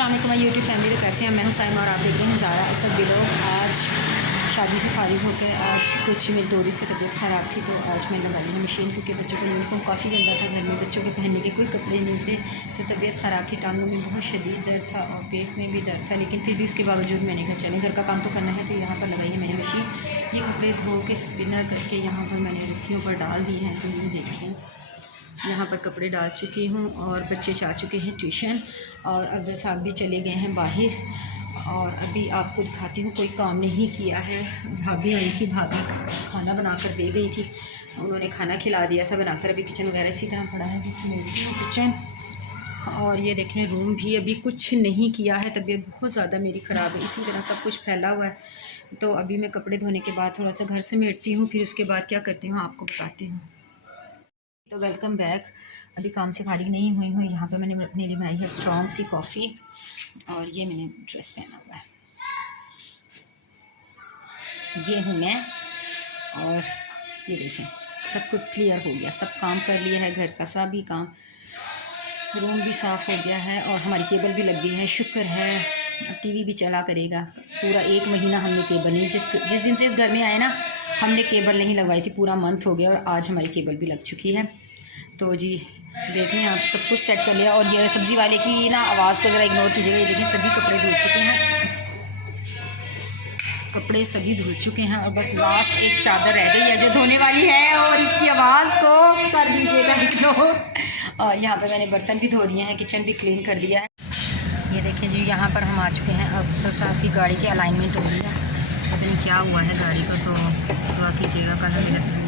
अस्सलाम वालेकुम YouTube family. तो कैसे हैं? मैं हूं साइमा और आप देख रहे हैं ज़ारा असद ब्लॉग। आज शादी से फारिग होकर आज कुछ मेरी 2 दिन से तबीयत ख़राब थी, तो आज मैंने लगा ली है मशीन, क्योंकि बच्चों का यूनिफॉर्म काफ़ी गंदा था, घर में बच्चों के पहनने के कोई कपड़े नहीं थे। तो तबीयत ख़राब थी, टांगों में बहुत शदीद दर्द था और पेट में भी दर्द था, लेकिन फिर भी उसके बावजूद मैंने कहा चले घर का काम तो करना है। तो यहाँ पर लगाई है मैंने मशीन। ये कपड़े धो के स्पिनर करके यहाँ पर मैंने रस्सियों पर डाल दिए हैं। तो ये देखें, यहाँ पर कपड़े डाल चुकी हूँ और बच्चे जा चुके हैं ट्यूशन और अफजल साहब भी चले गए हैं बाहर। और अभी आपको दिखाती हूँ, कोई काम नहीं किया है। भाभी आई थी, भाभी खाना बना कर दे गई थी, उन्होंने खाना खिला दिया था बनाकर। अभी किचन वगैरह इसी तरह पड़ा है, जिसमें किचन। और ये देखें, रूम भी अभी कुछ नहीं किया है। तबीयत बहुत ज़्यादा मेरी ख़राब है, इसी तरह सब कुछ फैला हुआ है। तो अभी मैं कपड़े धोने के बाद थोड़ा सा घर समेटती हूँ, फिर उसके बाद क्या करती हूँ आपको बताती हूँ। तो वेलकम बैक। अभी काम से फारिग नहीं हुई हूँ। यहाँ पे मैंने अपने लिए बनाई है स्ट्रॉन्ग सी कॉफ़ी और ये मैंने ड्रेस पहना हुआ है। ये हूँ मैं और ये देखें, सब कुछ क्लियर हो गया, सब काम कर लिया है, घर का सभी काम, रूम भी साफ़ हो गया है और हमारी केबल भी लग गई है, शुक्र है। अब टीवी भी चला करेगा। पूरा 1 महीना हमने केबल नहीं, जिस दिन से इस घर में आए ना, हमने केबल नहीं लगवाई थी। पूरा मंथ हो गया और आज हमारी केबल भी लग चुकी है। तो जी देख लें आप, सब कुछ सेट कर लिया। और ये सब्ज़ी वाले की ना आवाज़ को ज़रा इग्नोर कीजिएगा। ये देखिए, सभी कपड़े धुल चुके हैं, कपड़े सभी धुल चुके हैं और बस लास्ट एक चादर रह गई है जो धोने वाली है, और इसकी आवाज़ को कर दीजिएगा इग्नोर। और यहाँ पे मैंने बर्तन भी धो दिए हैं, किचन भी क्लीन कर दिया है। ये देखें जी, यहाँ पर हम आ चुके हैं। अब अफजल साहब की गाड़ी की अलाइनमेंट हो रही है, पता नहीं क्या हुआ है गाड़ी को, तो दुआ कीजिएगा कल हमें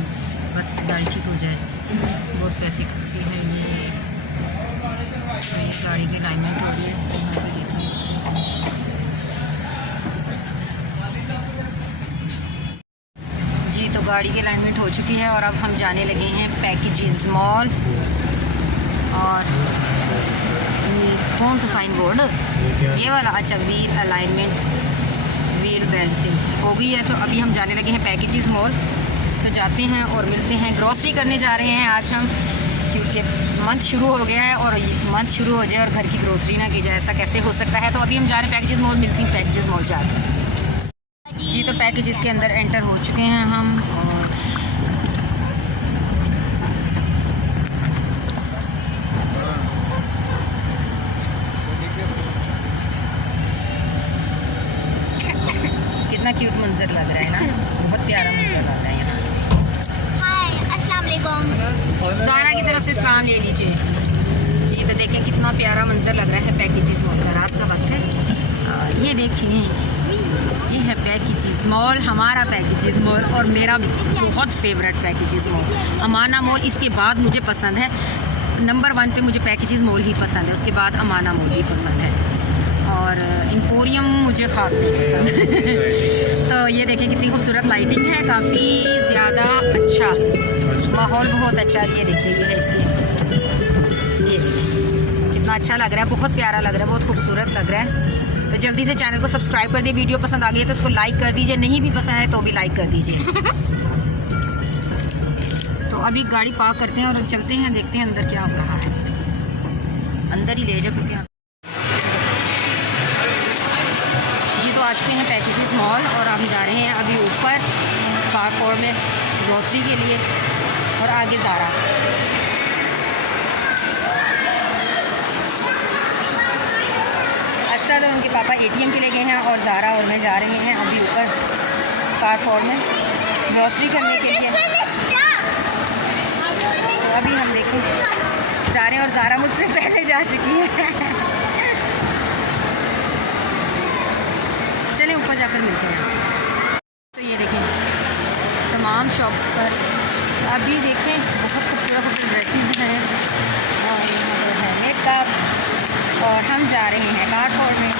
बस गाड़ी ठीक हो जाए। बहुत पैसे खर्चती है ये। तो ये गाड़ी की अलाइनमेंट हो रही है। जी तो गाड़ी की अलाइनमेंट हो चुकी है और अब हम जाने लगे हैं पैकेजेस मॉल। और कौन सा साइन बोर्ड ये वाला? अच्छा, व्हील अलाइनमेंट, व्हील बैलेंसिंग हो गई है। तो अभी हम जाने लगे हैं पैकेजेस मॉल। तो जाते हैं और मिलते हैं। ग्रॉसरी करने जा रहे हैं आज हम, क्योंकि मंथ शुरू हो गया है और मंथ शुरू हो जाए और घर की ग्रॉसरी ना की जाए, ऐसा कैसे हो सकता है। तो अभी हम जा रहे हैं पैकेजेस मॉल, मिलती हैं पैकेजेस मॉल जाते हैं जी। तो पैकेजेस के अंदर एंटर हो चुके हैं हम। और कितना क्यूट मंजर लग रहा है ना, बहुत प्यारा मंजर लग रहा है यहाँ से। अस्सलाम वालेकुम। ज़ारा की तरफ से सलाम ले लीजिए जी। तो देखें कितना प्यारा मंजर लग रहा है पैकेजेस मॉल का, रात का वक्त है। ये देखिए, ये है पैकेजेस मॉल, हमारा पैकेजेस मॉल और मेरा बहुत फेवरेट पैकेजेस मॉल अमाना मॉल। इसके बाद मुझे पसंद है, नंबर 1 पे मुझे पैकेजेस मॉल ही पसंद है, उसके बाद अमाना मॉल ही पसंद है और एम्पोरियम मुझे ख़ास नहीं पसंद। तो ये देखें कितनी खूबसूरत लाइटिंग है, काफ़ी ज़्यादा अच्छा माहौल, बहुत अच्छा। ये देखिए, ये है इसकी, ये कितना अच्छा लग रहा है, बहुत प्यारा लग रहा है, बहुत खूबसूरत लग रहा है। तो जल्दी से चैनल को सब्सक्राइब कर दिए। वीडियो पसंद आ गई है तो उसको लाइक कर दीजिए, नहीं भी पसंद है तो भी लाइक कर दीजिए। तो अभी गाड़ी पार्क करते हैं और चलते हैं, देखते हैं अंदर क्या हो रहा है। अंदर ही ले जाओ क्योंकि आ चुके हैं पैकेजेस मॉल और हम जा रहे हैं अभी ऊपर कारफोर में ग्रोसरी के लिए और आगे ज़ारा। असद और उनके पापा ATM के लिए गए हैं और ज़ारा और मैं जा रहे हैं अभी ऊपर कारफोर में ग्रोसरी करने के लिए। तो अभी हम देखेंगे, जा रहे हैं और ज़ारा मुझसे पहले जा चुकी है। चलें ऊपर जाकर मिलते हैं आपसे। तो ये देखें, तमाम शॉप्स पर अभी देखें बहुत खूबसूरत ड्रेसेस हैं और यहाँ पर है मेकअप। और हम जा रहे हैं कारफोर में,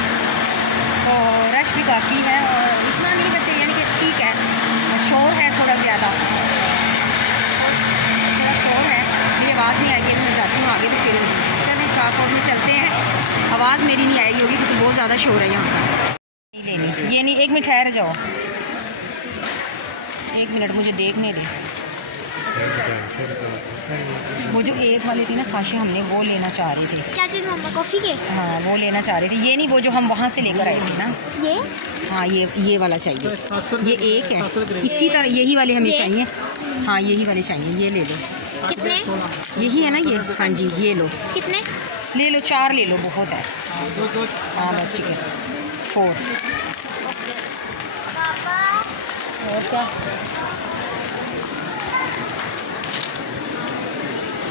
तो रश भी काफ़ी है और इतना नहीं बच्चे, यानी कि ठीक है, शोर है थोड़ा ज़्यादा, थोड़ा शोर है। मेरी आवाज़ नहीं आएगी, मैं जाती हूँ आगे तो फिर चलिए कारफोर में चलते हैं। आवाज़ मेरी नहीं आएगी होगी क्योंकि बहुत ज़्यादा शोर है यहाँ पर। ये नहीं, 1 मिनट ठहर जाओ, 1 मिनट मुझे देखने दे। वो जो एक वाले थी ना साशे, हमने वो लेना चाह रही थी। क्या चीज़ मम्मा? कॉफ़ी के? हाँ वो लेना चाह रही थी। ये नहीं, वो जो हम वहाँ से लेकर आए थे ना। ये? हाँ ये वाला चाहिए। ये एक है, इसी तरह यही वाले हमें चाहिए। हाँ यही वाले चाहिए, ये ले लो। कितने? यही है ना ये? हाँ जी ये लो। कितने? ले लो, 4 ले लो, बहुत है। हाँ बस ठीक है, 4। और क्या?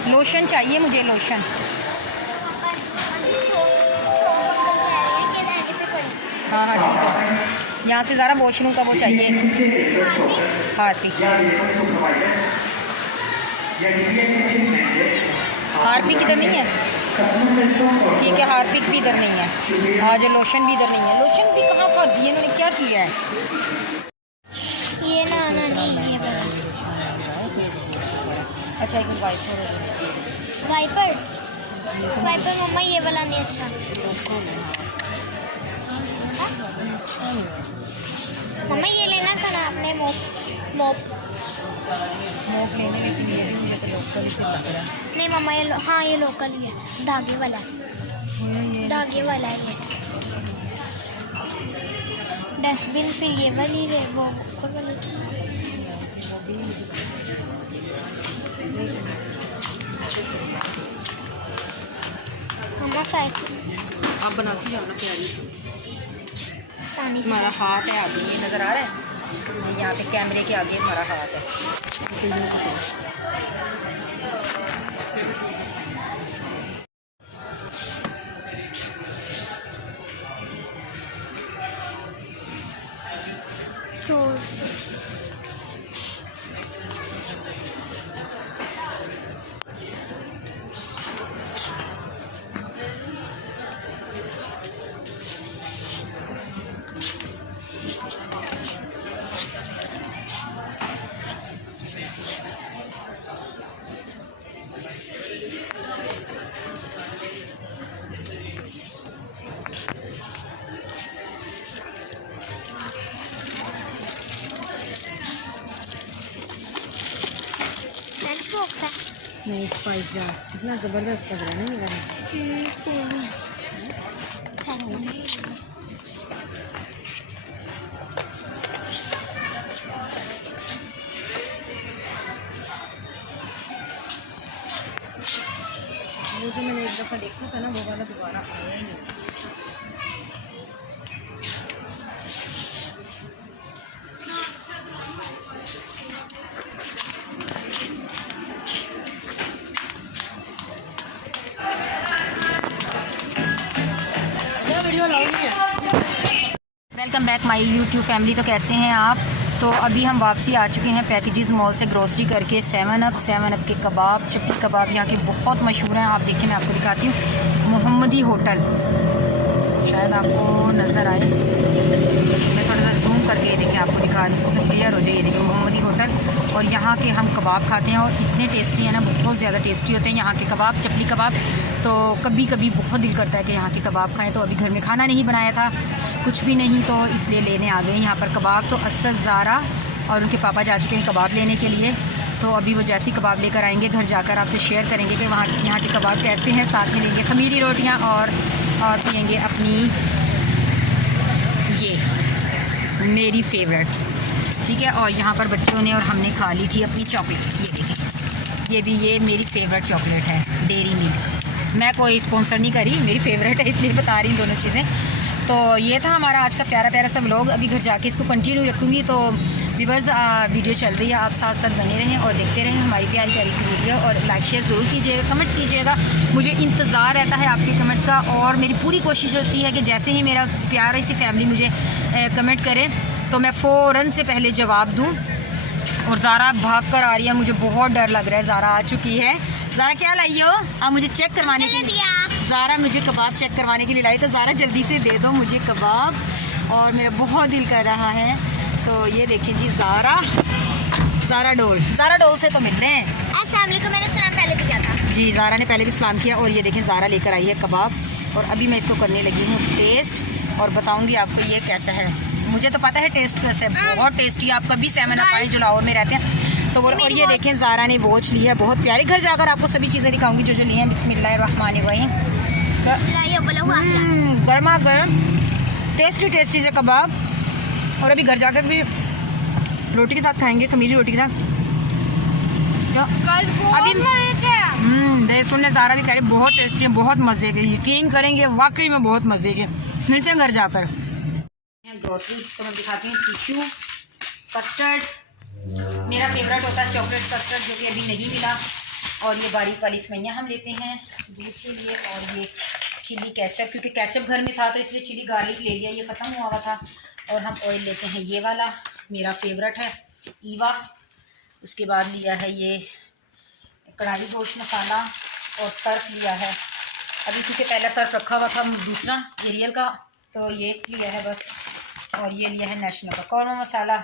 लोशन चाहिए मुझे, लोशन। हाँ हाँ ठीक है। यहाँ से ज़रा वॉशरूम का वो चाहिए, हार्पिक। हार्पिक इधर नहीं है? ठीक है, हार्पिक भी इधर नहीं है। हाँ जो लोशन भी इधर नहीं है। लोशन भी कहाँ कर दिए इन्होंने, क्या किया है? ये ना आना नहीं है। अच्छा एक वाइपर। वाइपर? वाइपर मम्मा ये वाला नहीं अच्छा। मम्मा ये लेना था ना आपने, मोप लेने के लिए मुझे लोकल से लग रहा है। नहीं मम्मा ये हाँ ये लोकल ही है, धागे वाला। धागे वाला है ये। डस्टबिन फिर ये वाली है, वो ऊपर वाली। मम्मा साइड आप बनाती जाओ ना प्यारी। पानी हमारा हाथ है आगे, ये नज़र आ रहा है यहाँ पे कैमरे के आगे हमारा हाथ है। बॉक्स है। नहीं स्पाइस जार इतना ज़बरदस्त लग रहा है ना ये वाला। स्पून है। वो जो मैंने एक दफ़ा देखा था ना, वो वाला दोबारा आया ही नहीं। Welcome back my YouTube family. तो कैसे हैं आप? तो अभी हम वापसी आ चुके हैं पैकेजेस मॉल से ग्रोसरी करके। 7 अप के कबाब, चपली कबाब यहाँ के बहुत मशहूर हैं। आप देखिए मैं आपको दिखाती हूँ। मोहम्मदी होटल, शायद आपको नज़र आए, मैं थोड़ा सा जूम करके देखिए आपको दिखा दूँ, सब क्लियर हो जाए। ये देखिए मोहम्मदी होटल, और यहाँ के हम कबाब खाते हैं और इतने टेस्टी हैं ना, बहुत ज़्यादा टेस्टी होते हैं यहाँ के कबाब, चपली कबाब। तो कभी कभी बहुत दिल करता है कि यहाँ के कबाब खाएँ। तो अभी घर में खाना नहीं बनाया था, कुछ भी नहीं, तो इसलिए लेने आ गए यहाँ पर कबाब। तो असद, ज़ारा और उनके पापा जा चुके हैं कबाब लेने के लिए। तो अभी वो जैसे ही कबाब लेकर आएंगे घर जाकर आपसे शेयर करेंगे कि वहाँ यहाँ के कबाब कैसे हैं। साथ में लेंगे खमीरी रोटियाँ और पियेंगे अपनी ये मेरी फेवरेट, ठीक है। और यहाँ पर बच्चों ने और हमने खा ली थी अपनी चॉकलेट। ये देखें, ये मेरी फेवरेट चॉकलेट है, डेयरी मिल्क। मैं कोई स्पॉन्सर नहीं करी, मेरी फेवरेट है इसलिए बता रही हूँ दोनों चीज़ें। तो ये था हमारा आज का प्यारा प्यारा सा व्लॉग। अभी घर जाके इसको कंटिन्यू रखूँगी। तो व्यूअर्स वीडियो चल रही है, आप साथ साथ बने रहें और देखते रहें हमारी प्यारी प्यारी सी वीडियो। और लाइक शेयर ज़रूर कीजिएगा, कमेंट्स कीजिएगा, मुझे इंतज़ार रहता है आपके कमेंट्स का। और मेरी पूरी कोशिश होती है कि जैसे ही मेरा प्यारी सी फैमिली मुझे कमेंट करे तो मैं फ़ौरन से पहले जवाब दूँ। और ज़ारा भाग कर आ रही है, मुझे बहुत डर लग रहा है। ज़ारा आ चुकी है। ज़ारा क्या लाई हो? आप मुझे चेक करवाने के लिए, ज़ारा मुझे कबाब चेक करवाने के लिए लाई। तो ज़ारा जल्दी से दे दो मुझे कबाब, और मेरा बहुत दिल कर रहा है। तो ये देखिए जी, ज़ारा डोल से तो मिलने हैं। फैमिली को मैंने सलाम पहले भी किया था जी, ज़ारा ने पहले भी सलाम किया। और ये देखें ज़ारा लेकर आई है कबाब, और अभी मैं इसको करने लगी हूँ टेस्ट, और बताऊँगी आपको ये कैसा है। मुझे तो पता है टेस्ट कैसे है, बहुत टेस्टी। आप कभी 7 अप आइल जो लाहौर में रहते हैं तो और ये देखें ज़ारा ने वॉच ली है, बहुत प्यारी। घर जाकर आपको सभी चीज़ें दिखाऊंगी जो ली हैं। बिस्मिल्लाहिर्रहमानिर्रहीम। गर्मा गर्म टेस्टी से कबाब, और अभी घर जाकर भी रोटी के साथ खाएंगे, खमीरी रोटी के साथ। तो अभी सुनने ज़ारा भी कह रही बहुत टेस्टी है, बहुत मज़े के, यकीन करेंगे वाकई में बहुत मज़े के। मिलते हैं घर जाकर। ग्रोसरी तो मैं दिखाती हूँ। टिशू, कस्टर्ड, मेरा फेवरेट होता है चॉकलेट कस्टर्ड, जो कि अभी नहीं मिला। और ये बारीक वाली सेवइयाँ हम लेते हैं दूध के लिए। और ये चिली केचप, क्योंकि केचप घर में था तो इसलिए चिली गार्लिक ले लिया, ये ख़त्म हुआ था। और हम ऑयल लेते हैं ये वाला, मेरा फेवरेट है ईवा। उसके बाद लिया है ये कढ़ाई गोश्त मसाला, और सर्फ लिया है अभी, क्योंकि पहला सर्फ रखा हुआ था दूसरा एरियल का, तो ये लिया है बस। और ये लिया है नेशनल का कौरमा मसाला।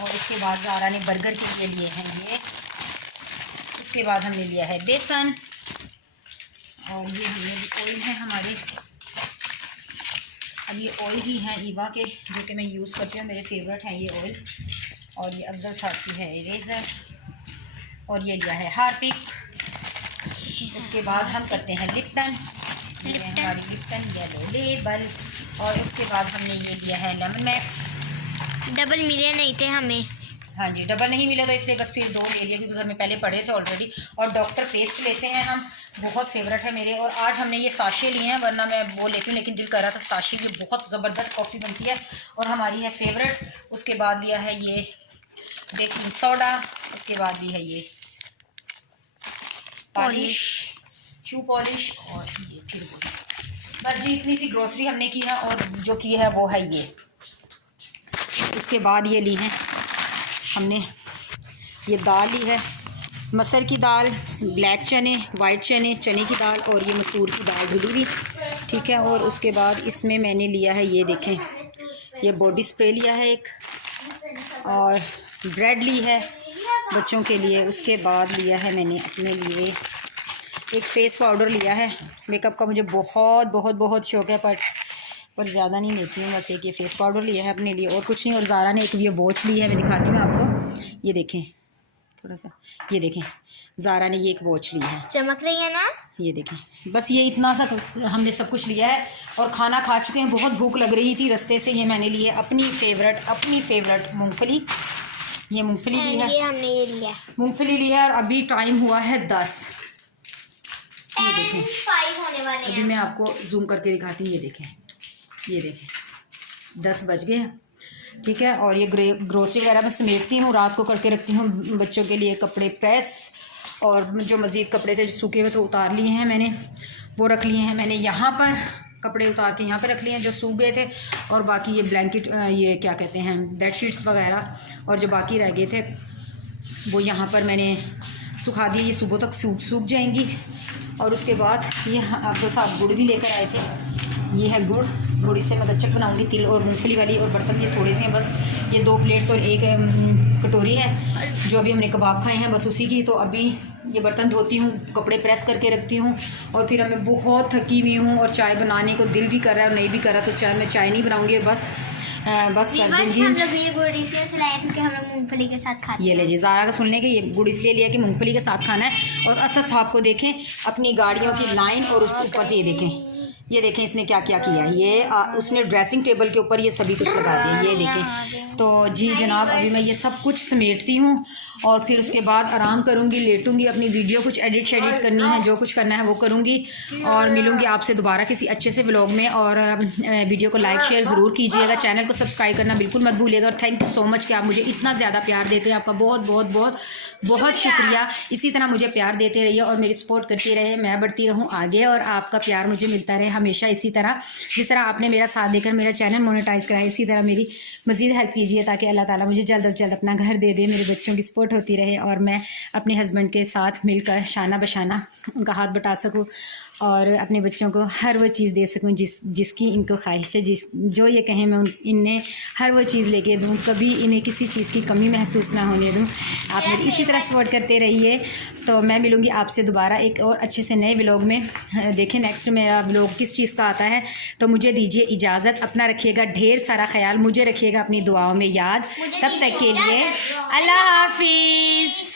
और उसके बाद ज़ारा ने बर्गर के लिए लिए हैं ये। उसके बाद हमने लिया है बेसन, और ये ऑयल है हमारे। अब ये ऑयल ही हैं ईवा के, जो कि मैं यूज़ करती हूँ, मेरे फेवरेट हैं ये ऑयल। और ये अफजल साहब की है इरेज़र, और ये लिया है हार्पिक। उसके बाद हम करते हैं लिप्टन, हमारी लिप्टन येलो लेबल। और उसके बाद हमने ये लिया है लेमन मैक्स। डबल मिले नहीं थे हमें। हाँ जी, डबल नहीं मिला तो इसलिए बस फिर 2 ले लिया, क्योंकि घर में पहले पड़े थे ऑलरेडी। और डॉक्टर पेस्ट लेते हैं हम, बहुत फेवरेट है मेरे। और आज हमने ये साशे लिए हैं, वरना मैं वो लेती हूँ, लेकिन दिल कर रहा था साशे की बहुत ज़बरदस्त कॉफ़ी बनती है और हमारी है फेवरेट। उसके बाद लिया है ये बेकिंग सोडा। उसके बाद ली है ये पॉलिश, शू पॉलिश। और ये फिर बस जी इतनी सी ग्रोसरी हमने की है, और जो की है वो है ये। उसके बाद ये ली हैं हमने, ये दाल ली है, मसर की दाल, ब्लैक चने, वाइट चने, चने की दाल, और ये मसूर की दाल धुली हुई, ठीक है। और उसके बाद इसमें मैंने लिया है ये देखें, ये बॉडी स्प्रे लिया है एक, और ब्रेड ली है बच्चों के लिए। उसके बाद लिया है मैंने अपने लिए एक फ़ेस पाउडर लिया है। मेकअप का मुझे बहुत बहुत बहुत शौक़ है, पर ज़्यादा नहीं लेती हूँ, बस एक ये फ़ेस पाउडर लिया है अपने लिए, और कुछ नहीं। और ज़ारा ने एक ये वॉच ली है, मैं दिखाती हूँ आपको, ये देखें थोड़ा सा, ये देखें ज़ारा ने ये एक वॉच ली है, चमक रही है ना, ये देखें। बस ये इतना सा हमने सब कुछ लिया है, और खाना खा चुके हैं। बहुत भूख लग रही थी रास्ते से। ये मैंने लिए अपनी फेवरेट मूँगफली, ये मूँगफली ली है, ये हमने ये लिया, मूँगफली ली है। और अभी टाइम हुआ है 10, ये देखें 5 होने वाले हैं। अभी मैं आपको जूम करके दिखाती हूँ, ये देखें 10 बज गए हैं, ठीक है। और ये ग्रोसरी वगैरह मैं समेटती हूँ, रात को करके रखती हूँ बच्चों के लिए कपड़े प्रेस, और जो मज़ीद कपड़े थे जो सूखे हुए तो उतार लिए हैं मैंने, वो रख लिए हैं मैंने यहाँ पर, कपड़े उतार के यहाँ पे रख लिए हैं जो सूख गए थे। और बाकी ये ब्लैंकेट, ये क्या कहते हैं, बेडशीट्स वगैरह, और जो बाकी रह गए थे वो यहाँ पर मैंने सुखा दिए, ये सुबह तक सूख जाएंगी। और उसके बाद ये अफजल साहब गुड़ भी लेकर आए थे, ये है गुड़ इससे मैं गच्चक बनाऊंगी, तिल और मूंगफली वाली। और बर्तन ये थोड़े से हैं, बस ये 2 प्लेट्स और एक कटोरी है जो अभी हमने कबाब खाए हैं, बस उसी की। तो अभी ये बर्तन धोती हूँ, कपड़े प्रेस करके रखती हूँ, और फिर मैं बहुत थकी हुई हूँ, और चाय बनाने को दिल भी कर रहा है और नहीं भी कर रहा, तो मैं चाय नहीं बनाऊँगी, और बस कर दूँगी। हम लोग ये गुड़ इसलिए सिलाए क्योंकि हम लोग मूंगफली के साथ खाते हैं। ये लीजिए, ज़ारा का सुनने के ये गुड़ इसलिए लिया कि मूंगफली के साथ खाना है। और असद साहब को देखें, अपनी गाड़ियों की लाइन, और ऊपर से ये देखें इसने क्या क्या किया। ये उसने ड्रेसिंग टेबल के ऊपर ये सभी कुछ लगा दिया, ये देखें। तो जी जनाब, अभी मैं ये सब कुछ समेटती हूँ, और फिर उसके बाद आराम करूँगी, लेटूँगी, अपनी वीडियो कुछ एडिट शेडिट करनी है, जो कुछ करना है वो करूँगी, और मिलूँगी आपसे दोबारा किसी अच्छे से व्लॉग में। और वीडियो को लाइक शेयर ज़रूर कीजिएगा, चैनल को सब्सक्राइब करना बिल्कुल मत भूलिएगा। और थैंक यू सो मच कि आप मुझे इतना ज़्यादा प्यार देते हैं, आपका बहुत बहुत बहुत बहुत शुक्रिया। इसी तरह मुझे प्यार देते रहिए और मेरी सपोर्ट करती रहे, मैं बढ़ती रहूँ आगे, और आपका प्यार मुझे मिलता रहे हमेशा इसी तरह। जिस तरह आपने मेरा साथ देकर मेरा चैनल मोनेटाइज कराया, इसी तरह मेरी मज़ीद हेल्प कीजिए, ताकि अल्लाह ताला मुझे जल्द अज जल्द अपना घर दे दे, मेरे बच्चों की सपोर्ट होती रहे, और मैं अपने हस्बैंड के साथ मिलकर शाना बशाना उनका हाथ बटा सकूँ। और अपने बच्चों को हर वो चीज़ दे सकूं जिसकी इनको ख्वाहिश है, जो ये कहें मैं इन्हें हर वो चीज़ लेके दूं, कभी इन्हें किसी चीज़ की कमी महसूस ना होने दूं। आप मेरी इसी तरह सपोर्ट करते रहिए। तो मैं मिलूँगी आपसे दोबारा एक और अच्छे से नए व्लॉग में। देखें नेक्स्ट मेरा व्लॉग किस चीज़ का आता है। तो मुझे दीजिए इजाज़त, अपना रखिएगा ढेर सारा ख्याल, मुझे रखिएगा अपनी दुआओं में याद। तब तक के लिए अल्लाह हाफिज़।